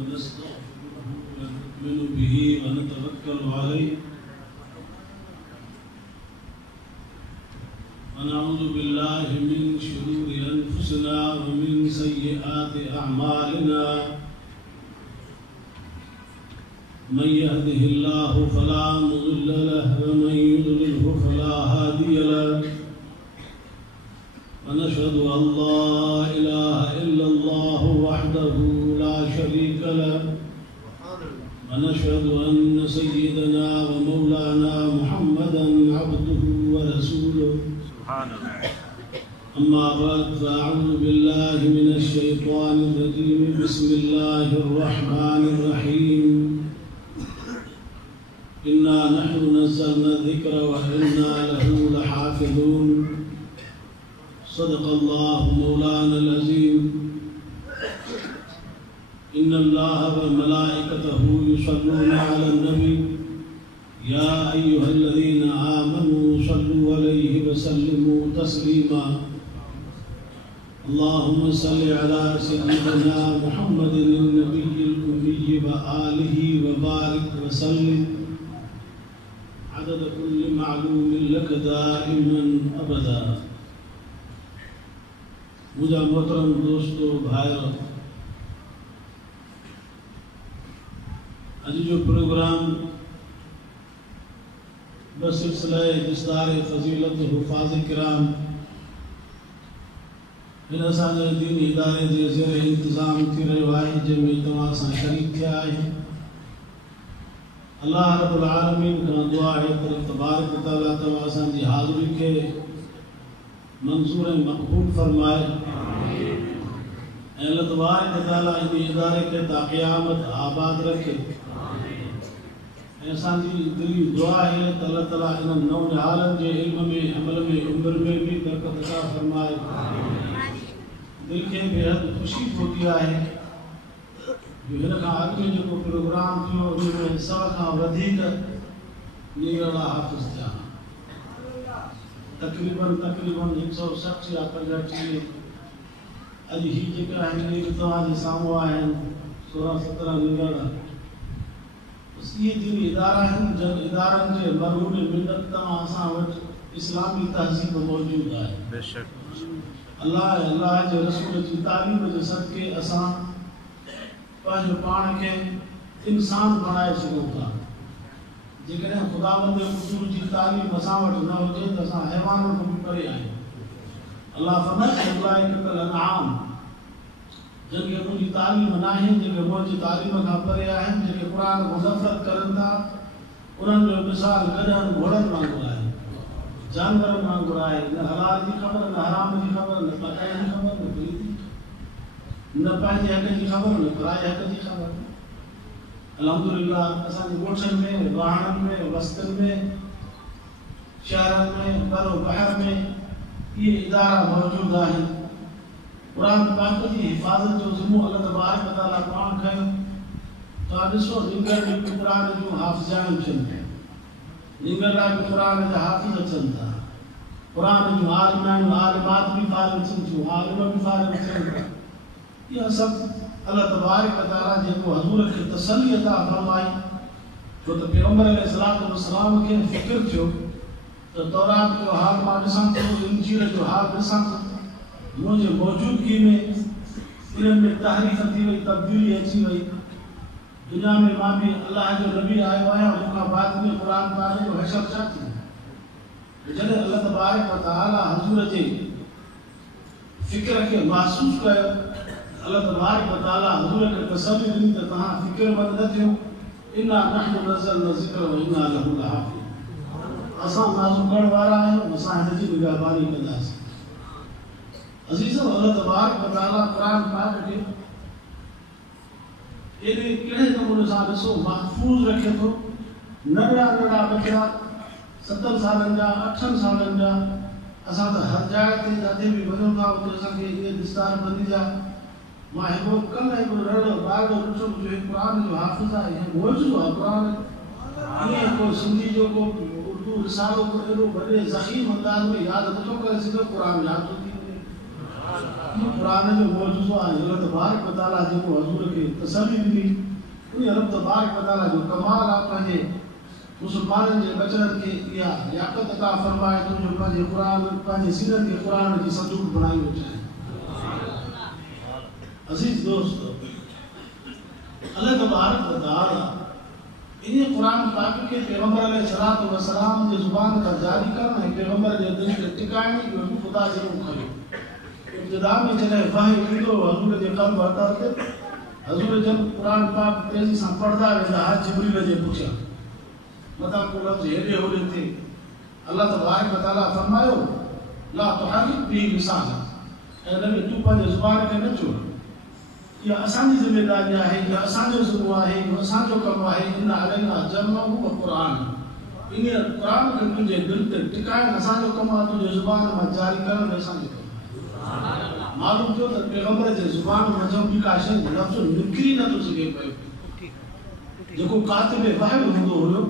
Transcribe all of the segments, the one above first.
ونستغفره ونؤمن به ونتوكل عليه ونعوذ بالله من شرور أنفسنا ومن سيئات أعمالنا من يهده الله فلا مضل له ومن يضلله فلا هادي له ونشهد أن لا إله إلا الله وحده لا شريك له ونشهد أن سيدنا ومولانا محمدا عبده ورسوله أما بعد فأعوذ بالله من الشيطان الرجيم بسم الله الرحمن الرحيم إنا نحن نزلنا الذكر وإنا له لحافظون صدق الله مولانا العظيم إن الله وملائكته يصلون على النبي يا أيها الذين آمنوا صلوا عليه وسلموا تسليما اللهم صل على سيدنا محمد النبي الأمي وآله وبارك وسلم عدد كل معلوم لك دائما أبدا मुझा मोहतरम दोस्तों भाइयों अज जो प्रोग्राम बसिलसिला इस्तार फजीलत हुफाज किराम इन असांजे दीनी इदारे जे ज़ेर इंतज़ाम थी रहियो आहे जंहिंमें तव्हां सां शरीक थिया आहियो अल्लाह रब्बुल आलमीन खां दुआ आहे त तबारक तआला तव्हां असांजी हाज़िरी खे मंजूर ऐं मक़बूल फरमाए अल्लाह तबारक तआला इन इदारे खे ता क़यामत आबाद रखे असांजी दिली दुआ है त अल्लाह ताला इन नौ हालत जे इल्म में अमल में उम्र में भी बरकत अता फरमाए दिल के बेहद खुशी होती है हिन खां अॻु जेको प्रोग्राम थियो उन में सौ खां वधीक नीरड़ा हाफ़िज़ थिया तक़रीबन 160 या 85 अॼु ही जेका आहिनि तव्हांजे साम्हूं आहिनि 16-17 नीरड़ा ये दीनी इदारा है जब इदारन के मरहूम मिन्नत तमाम असां वटि इस्लामी तहज़ीब मौजूद है बेशक अल्लाह जे रसूल जी तालीम जे सदके असां पंहिंजो पाण खे इंसान बणाए सघूं था जेकॾहिं ख़ुदावंद हुज़ूर जी तालीम असां वटि न हुजे त असां हैवाननि खां बि परे आहियूं अल्लाह फरमाए उलाइकल अनआम जिनके मुझी तालीम ना है जिनके मुझी तालीम का परे आहिनि जिनके कुरान को नफ़रत करनि था उन्हनि जो मिसाल गधनि घोड़नि वांगुरु आहे जानवरनि वांगुरु आहे न हलाल जी ख़बर न हराम जी ख़बर न पकाए जी ख़बर न प्रीति न पंहिंजे हक़ जी ख़बर न पराए हक़ जी ख़बर अल्हम्दुलिल्लाह असांजे ॻोठनि में वाहणनि में वस्तनि में शहरनि में बरो बहर में ये इदारा मौजूद आहिनि कुरान पाक की हिफाजत जो ज़िम्मो अल्लाह तबारक व तआला पाण खयो तो ॾिसो निंगर में कुरान जो हाफ़िज़ान अचनि निंगर में कुरान जा हाफ़िज़ अचनि था कुरान जो आलिमात भी फारिग़ थियनि थियूं आलिम भी फारिग़ थियनि था इहा सभु अल्लाह तबारक व तआला जेको हज़ूर खे तसल्ली अता फरमाई छो त पैगंबर अलैहिस्सलातु वस्सलाम खे फ़िक्र थियो त तौरात जो हाल मां ॾिसां थो इंजील जो हाल ॾिसां थो मुझे मौजूदगी में इन्हनि में तहरीफ थी वही तब्दीली अची वही दुनिया में मां भी अल्लाह जो नबी आयो आहियां उनखां बाद में कुरान पाक जो हशर छा थी जॾहिं अल्लाह तबारक व तआला हज़ूर जे फ़िक्र खे महसूस कयो अल्लाह तबारक व तआला हज़ूर खे तसल्ली ॾिनी त तव्हां फ़िक्रमंद न थियो इन्ना नहनु नज़लना ज़िक्र व इन्ना लहू लहाफ़िज़ून असां नाज़ुक करण वारा आहियूं असां हिन जी निगहबानी कंदासीं अजीज़ो अल्लाह तबारक व तआला कुरान पाक के एॾे कहिड़े नमूने सां ॾिसो महफ़ूज़ रखे थो नंढड़ा नंढड़ा बच्चा 7 सालनि जा 8 सालनि जा असां त हर जाइ ते जिते बि वञूं था उते असांखे इहे दिस्तार बंदी जा मां हिकिड़ो कल्ह हिकिड़ो नंढो ॿार ॾिठो जो कुरान जो हाफ़िज़ आहे ऐं मौजूदु आहे कुरान ईअं को सिंधी जो को उर्दू रिसालो को एॾो वॾे ज़ख़ीम अंदाज़ में यादि नथो करे सघे कुरान यादि थो थी वञे कुरान जो मौजूदु आहे अल्लाह तबारक व तआला जेको हज़ूर खे तसल्ली ॾिनी उन रब तबारक व तआला जो कमाल आहे पंहिंजे मुसलमाननि जे बचड़नि खे इहा याक़त अता फरमाए थो जो पंहिंजे क़ुरान पंहिंजे सीरत खे क़ुरान जी संदूक बणाई वेठा आहिनि। अज़ीज़ दोस्त, अल्लाह तबारक व तआला इन क़ुरान पाक के पैगंबर अलैहिस्सलातु व सलाम जे ज़ुबान का जारी करण ऐं पैगंबर जे दिल ते टिकाइण जो खुदा ज़रूर कयो। इब्तिदा में जॾहिं वही ईंदो हज़ूर जे क़ल्ब अतर ते हज़ूर जन क़ुरान पाक तेज़ी सां पढ़ंदा वेंदा हुआ जिब्रील जे पुठियां मथां को लफ़्ज़ हेॾे होॾे थिए। अल्लाह तबारक व तआला फरमायो ला तुहर्रिक बिही लिसानक, ऐं नबी तूं पंहिंजे ज़ुबान खे न चोड़। इहा असांजी ज़िम्मेदारी आहे, इहा असांजो ज़िम्मो आहे, इहो असांजो कमु आहे। इन अलैना जमअहु व क़ुरान, इन क़ुरान खे तुंहिंजे दिलि ते टिकाइण असांजो कमु आहे, तुंहिंजे ज़ुबान मां जारी करण असांजो कमु आहे। मालूम थियो त पैगंबर जे ज़ुबान मां ॿी का शइ लफ़्ज़ निकिरी नथो सघे पियो। जेको कातिबे वही हूंदो हुयो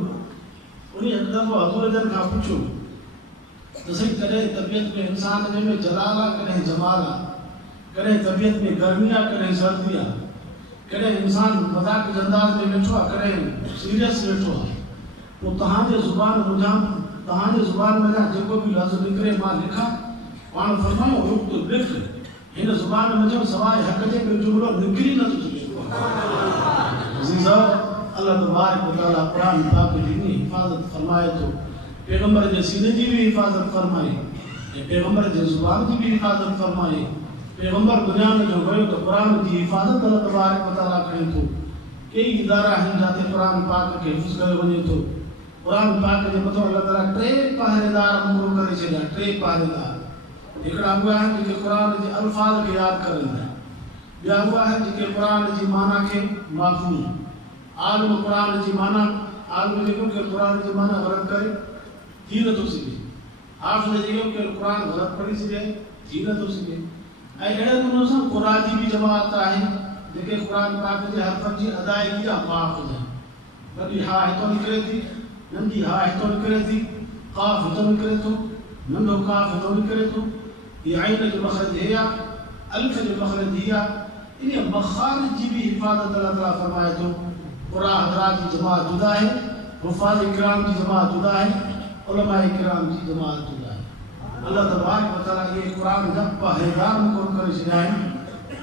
उन हिकु दफ़ो हज़ूर जन खां पुछियो त सही कॾहिं तबियत में इंसान में जलाल आहे, कॾहिं जमाल आहे, कॾहिं तबियत में गर्मी आहे, कॾहिं सर्दी आहे, कॾहिं इंसान मज़ाक जे अंदाज़ में वेठो आहे, कॾहिं सीरियस वेठो आहे। पोइ तव्हांजे ज़ुबान में जेको बि लफ़्ज़ निकिरे मां लिखां। पाण फरमायो रुक तो लिख, हिन ज़ुबान में सवाइ हक़ जे ॿियो जुमिलो निकिरी नथो सघे। अल्लाह तबारक व तआला क़ुरान पाक जी हिफ़ाज़त फरमाए थो, पैगंबर जे सीने जी भी हिफ़ाज़त फरमाए ऐं पैगंबर जे ज़ुबान जी भी हिफ़ाज़त फरमाए। पैगंबर दुनिया में जो वियो त क़ुरान जी हिफ़ाज़त अल्लाह तबारक व तआला करे थो। कई इदारा आहिनि जिते क़ुरान पाक खे हिफ़्ज़ कयो वञे थो। क़ुरान पाक जे मथां अल्लाह ताला 3 पहरेदार मुक़ररु करे छॾिया। 3 पहरेदार, हिकिड़ा उहे आहिनि जेके क़ुरान जे अल्फाज़ खे यादि करनि, ॿिया उहे आहिनि जेके क़ुरान जी माना खे महफ़ूज़, आलिम क़ुरान जी माना, आलिम जेको के क़ुरान जी माना ग़लत करे थी नथो सघे, हाफ़िज़ जेको के क़ुरान ग़लत पढ़ी सघे थी नथो सघे। ऐं अहिड़े नमूने सां क़ुरान जी भी जमात आहे जेके क़ुरान पाक जे हर्फ़नि जी अदायगी जा मुहाफ़िज़ आहिनि। वॾी हा हितां निकिरे थी, नंढी हा हितां निकिरे थी, काफ़ हितां निकिरे थो, नंढो काफ़ हितां निकिरे थो, हीअ आइन जो मख़रज हे आहे, अलिफ जो मख़रज हीअ आहे। इन मख़ारिज जी भी हिफ़ाज़त अल्लाह ताला फरमाए थो। क़ुरा हज़रात की जमात जुदा है, हुफ़ाज़ किराम की जमात जुदा है, उलमाए किराम की जमात जुदा है। अल्लाह तबारक व तआला ये कुरान जब पहरेदार मुक़ररु करे छॾिया आहिनि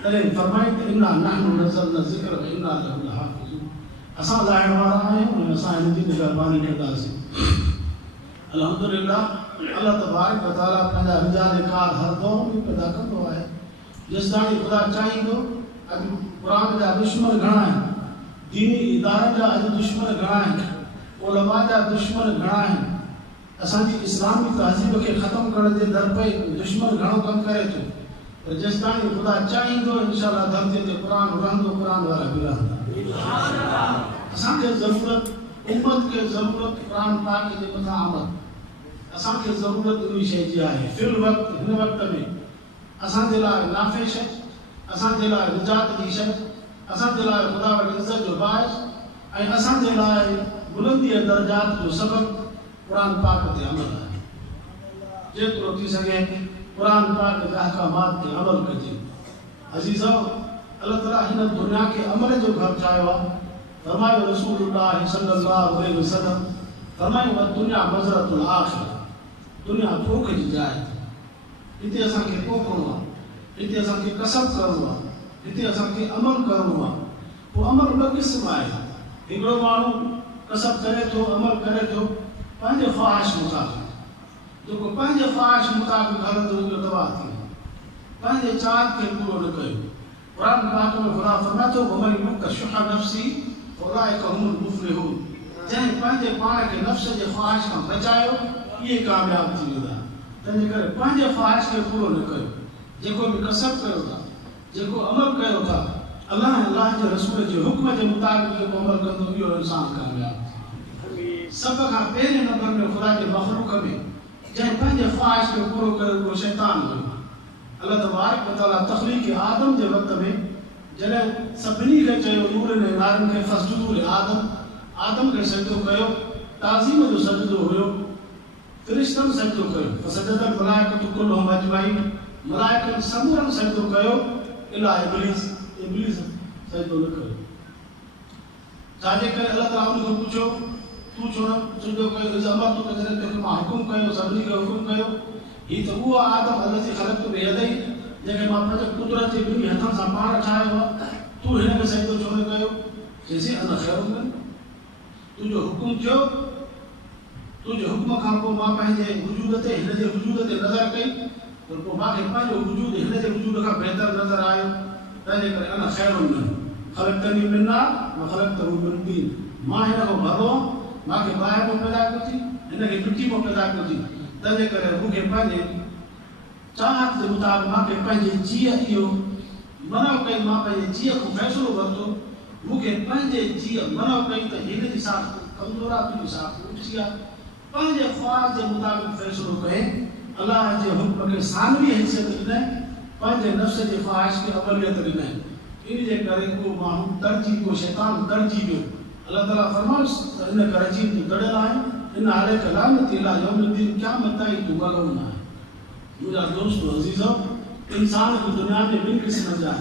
तॾहिं फरमाए त इन्ना नहनु नज़्ज़लना ज़िक्र व इन्ना लहु लहाफ़िज़ून, असां लाइण वारा आहियूं ऐं असां हिन जी निगरानी कंदासीं। अल्हम्दुलिल्लाह, अल्लाह तबारक व तआला पंहिंजा रिजाल कार हर दौर में पैदा कंदो आहे। जेसि ताईं ख़ुदा चाहींदो। अॼु क़ुरान जा दुश्मन घणा आहिनि, दीनी इदारनि जा अॼु दुश्मन घणा आहिनि, उलमा जा दुश्मन घणा आहिनि, असांजी इस्लामी तहज़ीब खे ख़त्म करण जे दर पे दुश्मन घणो कमु करे थो। पर जेसि ताईं ख़ुदा चाहींदो इंशाअल्लाह धरती ते क़ुरान रहंदो, क़ुरान वारा बि रहंदा। असांखे ज़रूरत, उम्मत खे ज़रूरत क़ुरान पाक जे मथां अमल, असांखे ज़रूरत उन शइ जी आहे। फिल वक़्त हिन वक़्त में असांजे लाइ नाफ़े शइ, असांजे लाइ निजात जी शइ, असांजे लाइ ख़ुदा वटि इज़त जो बाइस ऐं असांजे लाइ बुलंदीअ दर्जात जो सबब क़ुरान पाक ते अमल आहे। जेतिरो थी सघे क़ुरान पाक जे अहकामात ते अमल कजे। अज़ीज़ो, अल्लाह ताला हिन दुनिया खे अमल जो घर ठाहियो आहे। फरमायो रसूलुल्लाह सल्लल्लाहु अलैहि वसल्लम, फरमायो व दुनिया मज़रतुल आख़िरह, दुनिया तोख जी जाइ। हिते असांखे पोखणो आहे, हिते असांखे कसब करणो आहे, हिते असांखे अमल करणो आहे। पोइ अमल ॿ क़िस्म आहे। हिकिड़ो माण्हू कसब करे थो, अमल करे थो पंहिंजे ख़्वाहिश मुताबिक़, जेको पंहिंजे ख़्वाहिश मुताबिक़ हलंदो इहो तबाह थी वेंदो, पंहिंजे चाहत खे पूरो न कयो। क़ुरान पाक में ख़ुदा फरमाए थो वमन युक़ शुह नफ़्सी फ़उलाइक हुमुल मुफ़्लिहून, जंहिं पंहिंजे पाण खे नफ़्स जे ख़्वाहिश खां बचायो इहे कामयाब थी वेंदा। तंहिंजे करे पंहिंजे ख़्वाहिश खे पूरो न कयो। जेको बि कसब कयो था, जेको अमल कयो था, अल्लाह जे रसूल जे हुक्म जे मुताबिक़ जेको अमल कंदो इहो इंसान कामयाब थींदो। सभ खां पहिरें नंबर में ख़ुदा जे मख़लूक़ में जंहिं पंहिंजे ख़्वाहिश खे पूरो कयो उहो शैतान हुयो। अल्लाह तबारक व तआला तख़लीक़ आदम जे वक़्त में जॾहिं सभिनी खे चयो नूरनि ऐं नारनि खे फस्जुदू लिआदम, आदम खे सजदो कयो, ताज़ीम जो सजदो हुयो, फ़रिश्तनि सजदो कयो। फसजदल मलाइकतु कुल्लुहुम अजमईन, मलाइकनि समूरनि सजदो कयो इला इब्लीस, इब्लीस सजदो न कयो छाजे करे अल्लाह ताला उन खां पुछो तू छो न सजदो कयो इस अमर तो जॾहिं तोखे मां हुकुम कयो सभिनी खे हुकुम कयो ही त उहो आदम अलज़ी ख़लक़तु बियदई जंहिंखे मां पंहिंजे कुदरत जे ॿिन्ही हथनि सां पाण ठाहियो आहे तू हिन खे सजदो छो न कयो चइसि अना ख़ैरुम मिन तुंहिंजो हुकुम थियो तुझे हुक्म खां पोइ मां पंहिंजे वजूद ते हिन जे वजूद ते नज़र कई पर पोइ मूंखे पंहिंजो वजूद हिन जे वजूद खां बहितर नज़र आयो तंहिंजे करे अना ख़ैरुम मिन ख़लक़तनी मिन नार व ख़लक़तहू मिन तीन मां हिन खां भलो मूंखे बाहि मां पैदा कयो थी हिन खे मिटी मां पैदा कयो थी तंहिंजे करे मूंखे पंहिंजे चाहत जे मुताबिक़ मूंखे पंहिंजे जीअ इहो मना कई मां पंहिंजे जीअ खां फ़ैसिलो वरितो मूंखे पंहिंजे जीअ मना कई त हिन जी साथ कमज़ोर आहे तुंहिंजी साथ ऊची आहे पंहिंजे ख्वाहिश जे मुताबिक़ फ़ैसिलो कए अल्लाह जे हुक्म खे सानवी हैसियत ॾिनई पंहिंजे नफ़्स जे ख्वाहिश खे अवलियत ॾिनई इन जे करे को माण्हू दर्जी को शैतान दर्जी वियो अल्लाह ताला फरमाइस त इन करे जी तूं दड़ियल आहे इन हाले कलामत इला यौम दीन क़यामत ताईं तूं ॻाल्हायो न आहे मुंहिंजा दोस्तो अज़ीज़ो इंसान की दुनिया में ॿिनि क़िस्म जा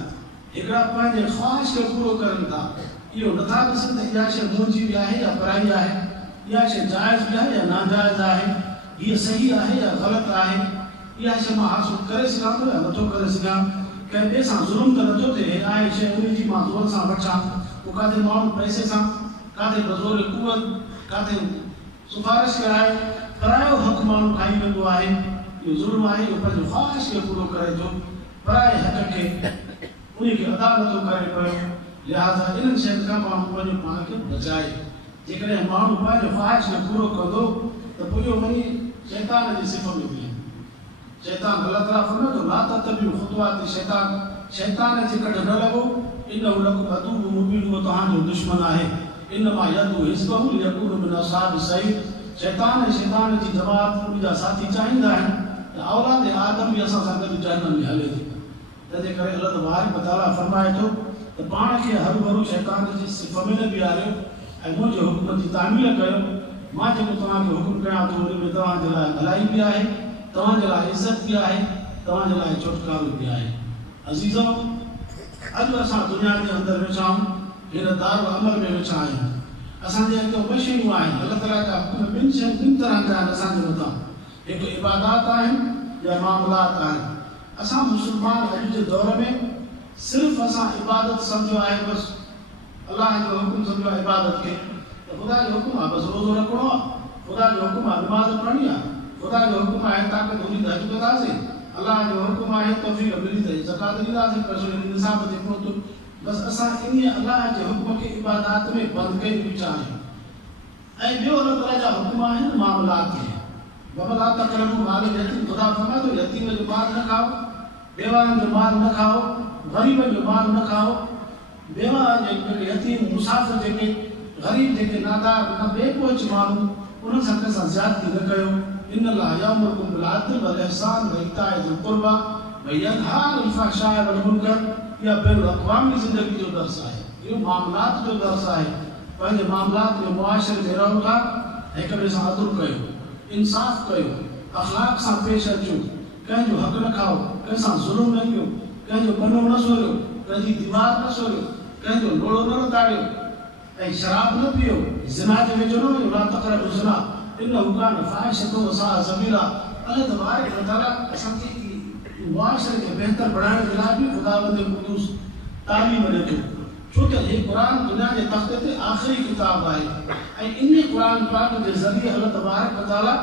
हिकिड़ा पंहिंजे ख्वाहिश खे पूरो करनि था इहो नथा ॾिसनि त इहा शइ मुंहिंजी बि आहे या पराई आहे इहा शइ जाइज़ भी है या नाजायज़ है ये सही है या गलत है इहा शइ मां हासिल करे सघां थो या नथो करे सघां कंहिं ॿिए सां ज़ुल्म त नथो थिए आहे शइ उन जी मां ज़ोर सां वठां पोइ काथे माण्हू पैसे सां काथे बज़ोर कुवत काथे सिफारिश कराए परायो हक़ माण्हू खाई वेंदो आहे इहो ज़ुल्म आहे इहो पंहिंजो ख्वाहिश खे पूरो करे थो पराए हक़ खे उन खे अदा नथो करे पियो लिहाज़ा इन्हनि शयुनि खां माण्हू पंहिंजो पाण खे बचाए जेकॾहिं माण्हू पंहिंजो ख्वाहिश खे पूरो कंदो त पोइ इहो वञी शैतान जी सिफ़ में बीहे शैतान अल्लाह ताला फरमाए थो ला ततबिउ ख़ुतवात शैतान शैतान जे कढ न लॻो इन्नहु लकुम अदुव्वुम मुबीन उहो तव्हांजो दुश्मन आहे इन्नमा यदउ हिज़्बहु लियकूनु मिन असहाबि सईद शैतान ऐं शैतान जी जमात उन जा साथी चाहींदा आहिनि त औलाद आदम बि असां सां गॾु जहन्नम में हले थी तंहिंजे करे अल्लाह तबारक व तआला फरमाए थो त पाण खे हर भरू शैतान जी सिफ़ में न बीहारियो ऐं मुंहिंजे हुकुम जी तामील कयो मां जेको तव्हांखे हुकुम कयां थो उन में तव्हांजे लाइ भलाई बि आहे तव्हांजे लाइ इज़त बि आहे तव्हांजे लाइ छुटकारो बि आहे अज़ीज़ो अॼु असां दुनिया जे अंदरि वेठा आहियूं हिन दारुल अमल में वेठा आहियूं असांजे हिकु ॿ शयूं आहिनि अल्लाह ताला जा हुकुम ॿिनि तरह जा आहिनि असांजे मथां हिकु इबादात आहिनि या मामलात आहिनि असां मुस्लमान अॼु जे दौर में सिर्फ़ु असां इबादत सम्झो आहे बसि अल्लाह जो हुकुम सम्झो आहे इबादत खे त ख़ुदा जो हुकुम आहे बसि रोज़ो रखणो आहे ख़ुदा जो हुकुम आहे नमाज़ पढ़णी आहे ख़ुदा जो हुकुम आहे ताक़त हुई त हज कंदासीं अल्लाह जो हुकुम आहे तौफ़ीक़ मिली त ज़कात ॾींदासीं पैसो निसाब ते पहुतो बसि असां इन अल्लाह जे हुकुम खे इबादत में बंदि करे बीठा आहियूं ऐं ॿियो अल्लाह ताला जा हुकुम आहिनि मामलात खे वला तक़रबू माल यतीम ख़ुदा फरमाए थो यतीम जो माल न खाओ बेवारनि जो माल न खाओ ग़रीबनि जो माल न खाओ बेवा जेके यतीम मुसाफ़िर जेके ग़रीब जेके नादार न बेपोच माण्हू उन्हनि सां कंहिंसां ज़्यादती न कयो इन अल्लाह यामुरुकुम बिल अदल वल इहसान व इताए ज़िल क़ुर्बा व यनहा अनिल फ़हशाइ वल मुनकर या बैन अक़वामी ज़िंदगी जो दर्स आहे इहो मामलात जो दर्स आहे पंहिंजे मामलात में मुआशरे में रहूं था हिक ॿिए सां अदल कयो इंसाफ़ कयो अख़लाक़ सां पेश अचो कंहिंजो हक़ न खाओ कंहिंसां ज़ुल्म न कयो कंहिंजो पनो न सोरियो कंहिंजी दीवार न सोरियो कंहिंजो लोड़ो न लताड़ियो ऐं शराब न पियो ज़िना जे वेझो न वञो ला तक़रबू ज़िना इन्नहु कान फ़ाहिशतन व साअ सबीला अल्लाह तबारक व तआला असांखे मुआशरे खे बहितर बणाइण जे लाइ बि ख़ुदावंद क़ुदूस तालीम ॾिए थो छो त हे क़ुरान दुनिया जे तख़्ते ते आख़िरी किताब आहे ऐं इन क़ुरान पाक जे ज़रिए अल्लाह तबारक व तआला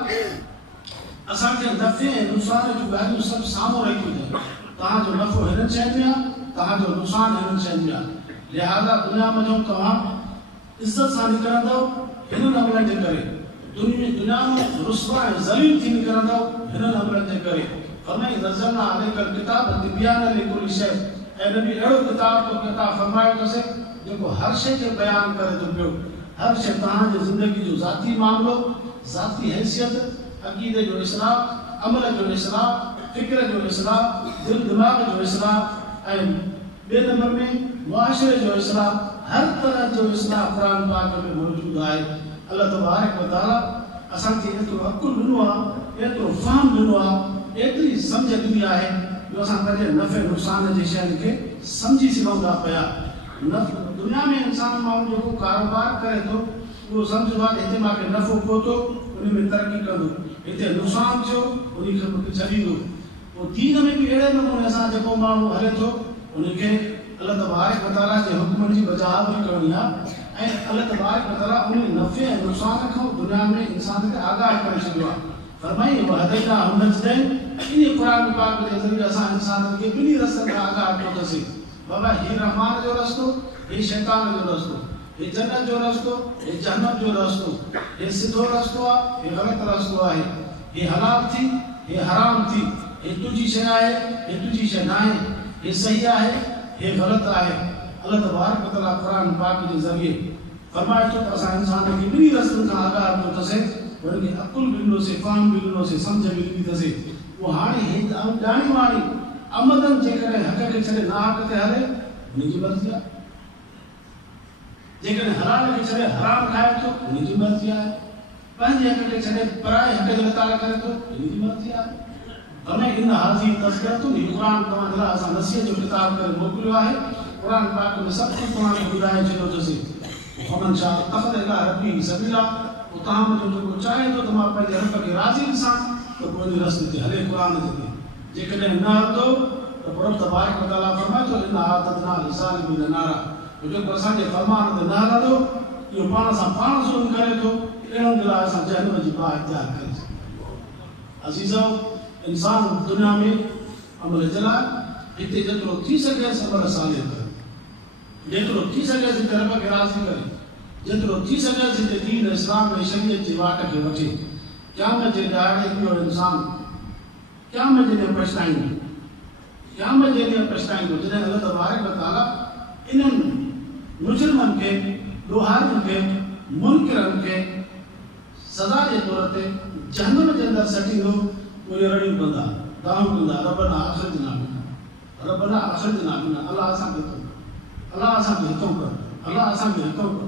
असांखे नफ़े ऐं नुक़सान जूं ॻाल्हियूं सभु साम्हूं रखियूं अथनि तव्हांजो नफ़ो हिन शइ में आहे तव्हांजो नुक़सान हिन शइ में आहे लिहाज़ा दुनिया में तव्हां इज़त सां निकिरंदव हिननि अमलनि जे करे दुनिया में रुस्वा ऐं ज़लील थी निकिरंदव हिननि अमलनि जे करे फरमाई नज़लना अलैकल किताब तिबयान लिकुल्लि शै ऐं नबी अहिड़ो किताब तो अता फरमायो अथसि जेको हर शइ खे बयानु करे थो पियो हर शइ तव्हांजी ज़िंदगी जो ज़ाती मामिलो ज़ाती हैसियत अक़ीदे जो इस्लाह अमल जो इस्लाह फ़िक्र जो इस्लाह दिल दिमाग़ जो इस्लाह ऐं ॿिए नंबर में मुआशरे जो इस्लाह हर तरह जो इस्लाह क़ुरान पाक में मौजूद आहे अल्लाह तबारक व तआला असांखे एतिरो अक़ुल ॾिनो आहे एतिरो फ़हम ॾिनो आहे एतिरी सम्झ ॾिनी आहे जो असां पंहिंजे नफ़े नुक़सान जी शयुनि खे सम्झी सघूं था पिया। दुनिया में इंसान माण्हू जेको कारोबार करे थो उहो सम्झंदो आहे हिते मूंखे नफ़ो पहुतो उन में तरक़ी कंदो, हिते नुक़सान थियो उन खे मूंखे छॾींदो। पोइ दीन में बि अहिड़े नमूने असां जेको माण्हू हले थो उनखे अल्लाह तबारक व तआला जे हुक्मनि जी बजावरी करणी आहे ऐं अल्लाह तबारक व तआला उन नफ़े ऐं नुक़सान खां दुनिया में इंसान खे आगाह करे छॾियो आहे। फरमाई वहदैना हुनजदैन इन क़ुरान पाक जे ज़रिए असां इंसाननि खे ॿिन्ही रस्तनि खां आगाह कयोसीं। बाबा ही रहमान जो रस्तो, ही शैतान जो रस्तो, ही जन्नत जो रस्तो, ही जहन्नम जो रस्तो, ही सिधो रस्तो आहे, ही ग़लत रस्तो आहे, ही हलाल थी, ही हराम थी, ही तुंहिंजी शइ आहे, ही तुंहिंजी शइ न आहे, ही सही आहे, ही ग़लत आहे। अल्लाह तबारक व तआला क़ुरान पाक जे ज़रिए फरमाए थो त असां इंसान खे ॿिन्ही रस्तनि खां आगाह कयोसीं, उनखे अकुल बि ॾिनोसीं, फ़हम बि ॾिनोसीं, सम्झ बि ॾिनी अथसीं। उहो हाणे ही ॼाणी वाणी अमदन जेकॾहिं हक़ खे छॾे नाहक ते हले उनजी मर्ज़ी आहे, जेकॾहिं हलाल खे छॾे हराम खाए थो उनजी मर्ज़ी आहे, पंहिंजे हक़ खे छॾे पराए हक़ जो लताड़ करे थो उनजी मर्ज़ी आहे। हमें इन हाज़ी तज़किरतुन ही क़ुरान तव्हां लाइ असां नसीहत जो किताब करे मोकिलियो आहे। क़ुरान पाक में सभु कुझु तव्हांखे ॿुधाए छॾियो अथसीं। फमन शाअ इत्तख़ज़ इला रब्बिही सबीला, तव्हां मुंहिंजो जेको चाहे थो त मां पंहिंजे रब खे राज़ी ॾिसां त पोइ इन रस्ते ते हले क़ुरान ते। जेकॾहिं न हलंदो त रब तबारक व तआला फरमाए थो इन आतदना लिज़ालिमीन नारा, जेको असांजे फरमान ते न हलंदो इहो पाण सां पाण ज़ुल्म करे थो, अहिड़नि जे लाइ असां जहन्नम जी बाहि तयारु करे सघूं। अज़ीज़ो, इंसान दुनिया में अमल जे लाइ हिते जेतिरो थी सघे अमल सालिह करे, जेतिरो थी सघे हिते रब खे राज़ी करे, जेतिरो थी सघे हिते दीन इस्लाम ऐं शरीयत जी वाट खे वठे। क़यामत जे ॾाढे इहो इंसान क़यामत जे ॾींहुं पछताईंदो, क़यामत जे ॾींहुं पछताईंदो जॾहिं अल्लाह तबारक व तआला इन्हनि मुजरिमनि खे, ॾोहारियुनि खे, मुनकिरनि खे सज़ा जे तौर ते जहन्नम जे अंदरि सटींदो। उहे रड़ियूं कंदा, दाऊं कंदा, रबना अख़रिजना मिन्हा, रबना अख़रिजना मिन्हा, अल्लाह असांखे हितो कर, अल्लाह असांखे हितो कर, अल्लाह असांखे हितो कर।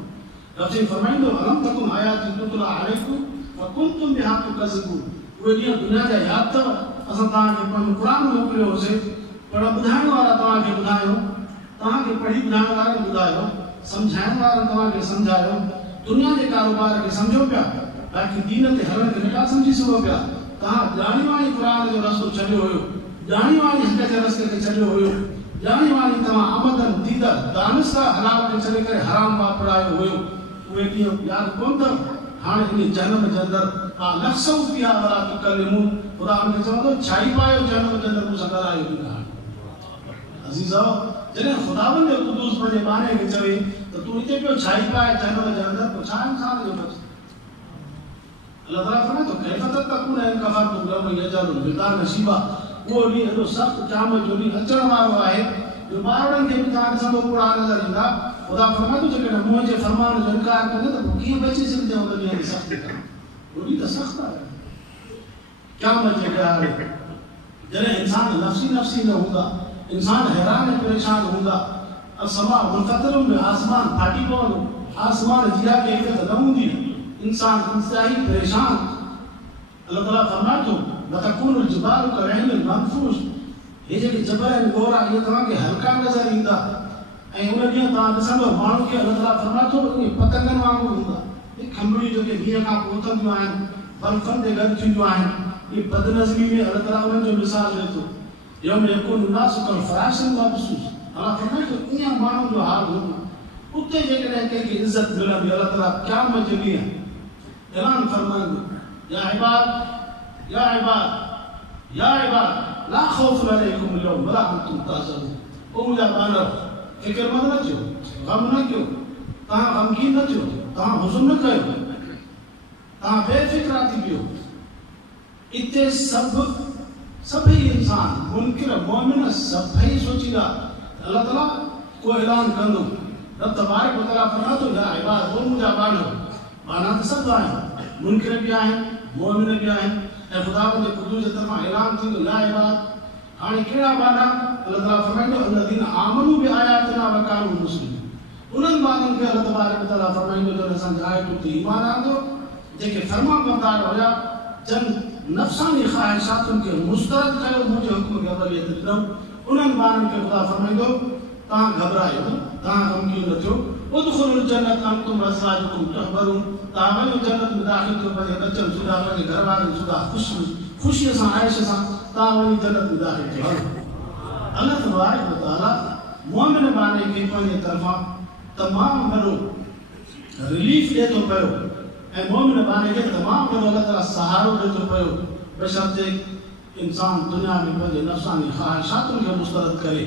रब फरमाईंदो अलम तकुन आयाति तुतला अलैकुम फकुंतुम बिहा तुकज़िबून। उहे ॾींहं दुनिया जा यादि अथव, असां तव्हांखे पंहिंजो क़ुरान मोकिलियो होसीं, पर ॿुधाइण वारा तव्हांखे ॿुधायो, तव्हांखे पढ़ी ॿुधाइण वारनि ॿुधायो, सम्झाइण वारनि तव्हांखे सम्झायो। दुनिया जे कारोबार खे सम्झो पिया, बाक़ी दीन ते हलण खे नथा सम्झी सघो पिया। तव्हां ॼाणी वाणी क़ुरान जो रस्तो छॾियो हुयो, ॼाणी वाणी हक़ जे रस्ते ते छॾियो हुयो, ॼाणी वाणी तव्हां आमदन दीदर दानिस्ता हलाल खे छॾे करे हराम वापरायो हुयो। उहे ॾींहं यादि कोन अथव? हाणे इन जहन्नम जे अंदरि का लफ़्ज़ पिया वला तुकल्लिमून, ख़ुदा हुनखे चवंदो छाई पायो जहन्नम जे अंदरि मूंसां ॻाल्हायो बि न। अज़ीज़ो, जॾहिं ख़ुदावंद जो क़ुदूस पंहिंजे बाने खे चवे त तूं हिते पियो छाई पाए जहन्नम जे अंदरि, पोइ छा इंसान जो बच। अल्लाह ताला फरमाए थो कैफ़ तत्तक़ून इन कफ़रतुम यौमन यजअलुल विल्दान शिबा। उहो ॾींहुं एॾो सख़्तु क़यामत जो ॾींहुं अचण वारो आहे जो ॿारनि खे बि तव्हां ॾिसंदो कूड़ा नज़र ईंदा। ख़ुदा फरमाए थो जेकॾहिं मुंहिंजे फरमान जो इनकार कंदे त पोइ कीअं बची सघिजे उन ॾींहं जी सख़्ती खां। उहो ॾींहुं त सख़्तु आहे क़यामत जे ॾियारे, जॾहिं इंसान नफ़्सी नफ़्सी न हूंदा, इंसान हैरान ऐं परेशान हूंदा। असमा मुनफ़तिरुन में आसमान फाटी पवंदो, आसमान जी हक़ीक़त न हूंदी, इंसान इंतहाई परेशान। अल्लाह ताला फरमाए थो वतकुनुल जिबालु कलअहनिल मनफूश, हे जेके जबल आहिनि ॻोरा इहे तव्हांखे हल्का नज़र ईंदा ऐं उन ॾींहुं तव्हां ॾिसंदो माण्हू खे अल्लाह ताला फरमाए थो ईअं पतंगनि वांगुरु हूंदा। हे खंभड़ियूं जेके मींहं खां पोइ उथंदियूं आहिनि, बर्फ़नि ते गॾु थींदियूं आहिनि, इहे बदनज़मी में अल्लाह ताला उन्हनि जो मिसाल ॾिए थो। यौम यकुनु नासु कलफ़राशिल मबसूस, अल्लाह फरमाए थो ईअं माण्हुनि जो हाल हूंदो। उते जेकॾहिं कंहिंखे इज़त मिलंदी अल्लाह ताला क़यामत जे ॾींहुं ऐलान फरमाईंदो या इबाद या इबाद या इबाद ला ख़ौफ़ुन अलैकुम अल-यौम वला अंतुम तहज़नून। ओ मुंहिंजा बानर, फ़िक्रमंद न थियो, ग़म न कयो, तव्हां ग़मगीन न थियो, तव्हां हुज़्न न कयो, तव्हां बेफ़िक्रा थी पियो। इते सभई इंसान मुनकिर मोमिन सभई सोचींदा अल्लाह ताला को ऐलान कंदो। रब तबारक व तआला फरमाए थो या इबाद, ओ मुंहिंजा बानर, बानर त सभु आहिनि, मुनकिर बि आहिनि, मोमिन बि आहिनि ऐं ख़ुदावंद जे क़ुदूस जे तरफ़ां ऐलान थींदो या इबाद। हाणे कहिड़ा बानर? अल्लाह ताला फरमाईंदो अल्लज़ीन आमनू बिआयातिना व कानू मुस्लिमीन। उन्हनि बानरनि खे अल्लाह तबारक व तआला फरमाईंदो जो असांजे आयतुनि ते ईमान आंदो, जेके फरमाबरदार हुया, जन नफ़्सानी ख़्वाहिशातुनि खे मुस्तरद कयो मुंहिंजे हुक्म खे अवलियत ॾिनो उन्हनि ॿारनि खे ख़ुदा फरमाईंदो तव्हां घबरायो न तव्हां गमगीन न थियो उदखुलुल जन्नत अंतुम वअज़वाजुकुम तुहबरून तव्हां वञो जन्नत में दाख़िल थियो पंहिंजे बचनि सुधा पंहिंजे घर वारनि सुधा ख़ुशीअ सां आयश सां तव्हां वञी जन्नत में दाख़िल थियो अल्लाह तबारक व तआला मोमिन बाने खे पंहिंजे तरफ़ां तमामु वॾो रिलीफ ॾिए थो पियो ऐं मोमिन बाने खे तमामु वॾो अल्लाह ताला सहारो ॾिए थो पियो बशर्ते इंसान दुनिया में पंहिंजे नफ़्सानी ख़्वाहिशातुनि खे मुस्तरद करे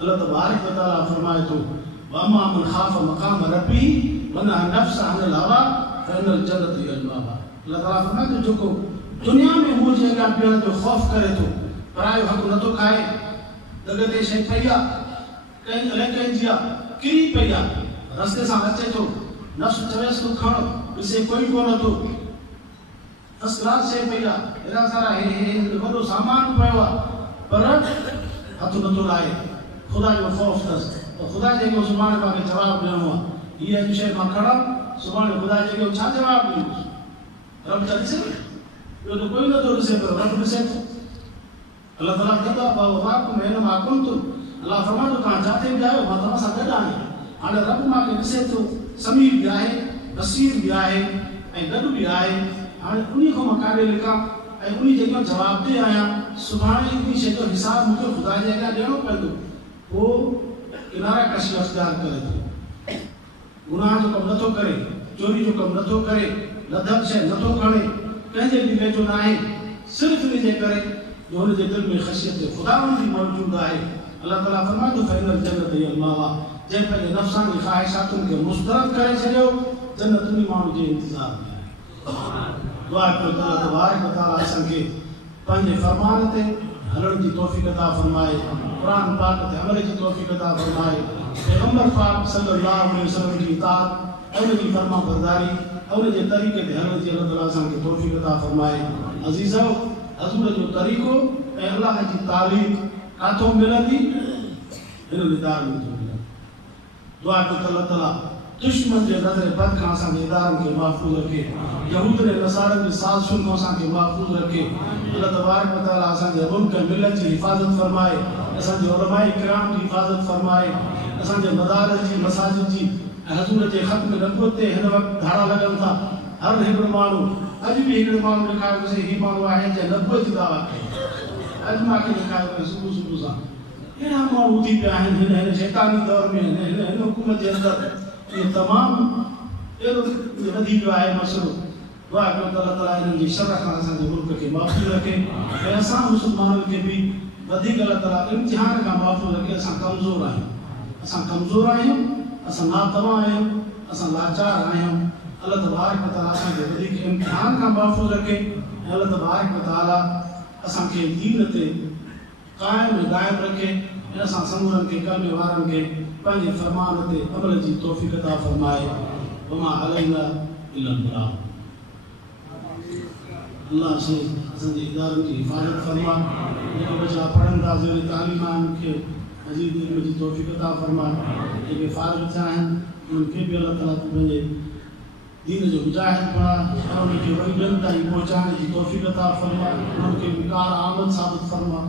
अल्लाह तबारक व तआला फरमाए थो वअम्मा मन ख़ाफ़ मक़ाम रब्बिही वनहा नफ़्स अनिल हवा फ़इनल जन्नत हियल मअवा अल्लाह ताला फरमाए थो जेको दुनिया में मुंहुं जे अॻियां बीहण जो ख़ौफ़ करे थो परायो हक़ नथो खाए दॻ ते शइ पई आहे कंहिंजी आहे किरी पई आहे रस्ते सां अचे थो नफ़्स चवेसि थो खण ॾिसे कोई कोन थो फर्स्ट क्लास शइ पई आहे हेॾा सारा वॾो सामान पियो आहे पर हथ नथो लाहे ख़ुदा जो ख़ौफ़ अथसि त ख़ुदा जेको सुभाणे मूंखे जवाबु ॾियणो आहे हीअ अॼु शइ मां खणा सुभाणे ख़ुदा जेको छा जवाबु ॾींदुसि रब त ॾिसे ॿियो त कोई नथो ॾिसे पियो रब ॾिसे थो अल्लाह ताला चवंदो आहे वमाकुम ऐनमा कुंतुम अल्लाह फरमाए थो तव्हां जिथे बि आहियो मां तव्हां सां गॾु आहियां हाणे रब मूंखे ॾिसे थो समीर बि आहे बसीर बि आहे ऐं गॾु बि आहे हाणे उन खां मां काॾे लिखां ऐं उन जे अॻियां जवाब ॾे आहियां सुभाणे इन शइ जो हिसाब मूंखे ख़ुदा जे अॻियां ॾियणो पवंदो पोइ किनारा कशी अख़्तियार करे थो गुनाह जो कमु नथो करे चोरी जो कमु नथो करे लधक शइ नथो खणे कंहिंजे बि वेझो न आहे सिर्फ़ु इन जे करे जो हुनजे दिलि में ख़शियत ख़ुदा जी मौजूदु आहे अल्लाह ताला फरमाए थो फ़इनल जन्नत हियल मअवा जंहिं पंहिंजे नफ़्सानी ख़्वाहिशातुनि खे मुस्तरद करे छॾियो जन्नत उन माण्हू जे इंतज़ार में आहे दुआ कयो त अल्लाह तबारक व तआला असांखे पंहिंजे फरमान ते हलण जी तौफ़ीक़ अता फरमाए क़ुरान पाक ते अमल जी तौफ़ीक़ अता फरमाए पैगंबर पाक सल्लल्लाहु अलैहि वसल्लम जी इताअत ऐं उन जी फरमा बरदारी ऐं उन जे तरीक़े ते हलण जी अल्लाह ताला असांखे तौफ़ीक़ अता फरमाए अज़ीज़ो हज़ूर जो तरीक़ो ऐं अल्लाह जी तालीम काथों मिलंदी हिन इदारे में थो मिलंदी दुआ कयो त अल्लाह ताला दुश्मन जे नज़र बद खां असांजे इदारनि खे महफ़ूज़ रखे यहूद ऐं नसारनि जी साज़िशुनि खां असांखे महफ़ूज़ रखे अल्लाह तबारक व तआला असांजे मुल्क मिलत जी हिफ़ाज़त फरमाए असांजे उलमाए किराम जी हिफ़ाज़त फरमाए असांजे मदारिस जी मसाजिद जी हज़ूर जे ख़त्म नबूवत ते हिन वक़्तु धाड़ा लॻनि था हर हिकिड़ो माण्हू अॼु बि हिकिड़ो माण्हू लिखायोसीं हीउ माण्हू आहे जंहिं नबूवत जी दावा कई अॼु मूंखे लिखायो सुबुह सुबुह सां अहिड़ा माण्हू थी पिया आहिनि हिन शैतानी दौर में हिन हुकूमत जे अंदरि इहे तमामु अहिड़ो वधी वियो आहे मसइलो दुआ कयो त अल्लाह ताला हिननि जी शर खां असांजे मुल्क खे महफ़ूज़ रखे ऐं असां मुस्लमाननि खे बि वधीक अल्लाह ताला इम्तिहान खां महफ़ूज़ रखे असां कमज़ोर आहियूं असां नातवा आहियूं असां लाचार आहियूं अल्लाह तबारक व तआला असांखे वधीक इम्तिहान खां महफ़ूज़ रखे ऐं अल्लाह तबारक व तआला असांखे दीन ते क़ाइम दाइम रखे ऐं असां समूरनि खे कलमे वारनि खे पंहिंजे फरमान ते अमल जी तौफ़ीक़ अता फरमाए वमा अलैना इल्लल बलाग अल्लाह से असांजे इदारनि जी हिफ़ाज़त फरमा जेके बच्चा पढ़नि था ज़ेर तालीम आहिनि खे मज़ीद इल्म जी तौफ़ीक़ अता फरमा जेके फ़ारिग़ थिया आहिनि उन्हनि खे बि अल्लाह ताला पंहिंजे दीन जो मुजाहिद बणा ऐं उनखे वरी ॿियनि ताईं पहुचाइण जी तौफ़ीक़ अता फरमा उन्हनि खे बि कार आमद साबित फरमा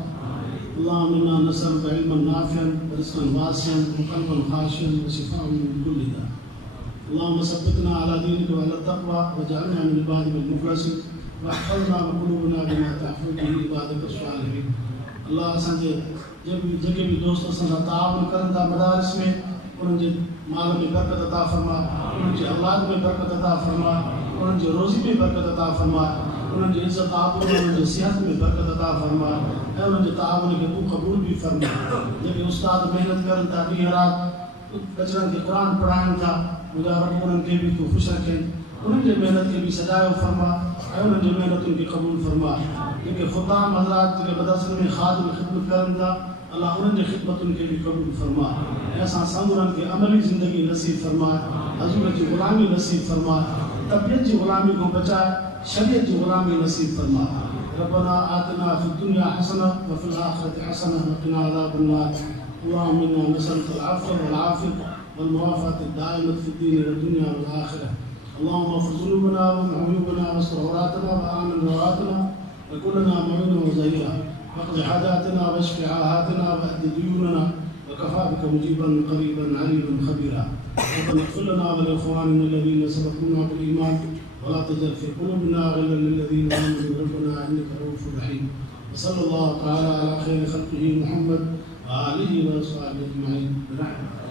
اللهم انا نسالك علما نافعا ورزقا واسعا وقلبا خاشعا وشفاء من كل داء اللهم ثبتنا على دينك وعلى التقوى واجعلنا من عبادك المخلصين واحفظنا وقلوبنا بما تحفظ به عبادك الصالحين الله असांजे जेके बि दोस्त असां सां ताउन करनि था मदारिस में उन्हनि जे माल में बरकत अता फरमा उन्हनि जे औलाद में बरकत अता फरमा उन्हनि जे रोज़ी में बरकत अता फरमा उन्हनि जी इज़त आबरू उन्हनि जी सिहत में बरकत अता फरमा ऐं उन्हनि जे ताउन खे तूं क़बूल बि फरमा जेके उस्ताद महिनत करनि था ॾींहुं राति बचड़नि खे क़ुरान पढ़ाइनि था मुंहिंजा रब उन्हनि खे बि तूं ख़ुशि रखेनि उन्हनि जी महिनत खे बि सजायो फरमा ऐं उन्हनि जी महिनतुनि खे क़बूल फरमा जेके ख़ुदाम हज़रात जेके मदरसनि में ख़ादिम ख़िदमत करनि था अल्लाह उन्हनि जी ख़िदमतुनि खे बि क़बूल फरमा ऐं असां समूरनि खे अमली ज़िंदगी नसीब फरमा हज़ूर जी ग़ुलामी नसीब फरमा तबियत जी ग़ुलामी खां बचाए शरीयत जी ग़ुलामी नसीब फरमा रब्बना आतिना फ़िद दुनिया हसना व फ़िल आख़िरति हसना व क़िना अज़ाबन नार अल्लाहुम्मा इन्ना नसअलुका अल-अफ़्व वल आफ़ियत वल मुआफ़ात दाइमत फ़िद दीन व दुनिया वल आख़िरह اللهم اغفر ذنوبنا وامح عيوبنا واستر عوراتنا وآمن رواتنا وكلنا معينا وزهيرا، واقض حاجاتنا واشف عاهاتنا وأد ديوننا، وكفى بك مجيبا قريبا عليما خبيرا. ربنا اغفر لنا ولإخواننا الذين سبقونا بالإيمان ولا تجعل في قلوبنا غلا للذين آمنوا ربنا إنك رؤوف رحيم. وصلى الله تعالى على خير خلقه محمد وآله وصحبه أجمعين برحمته.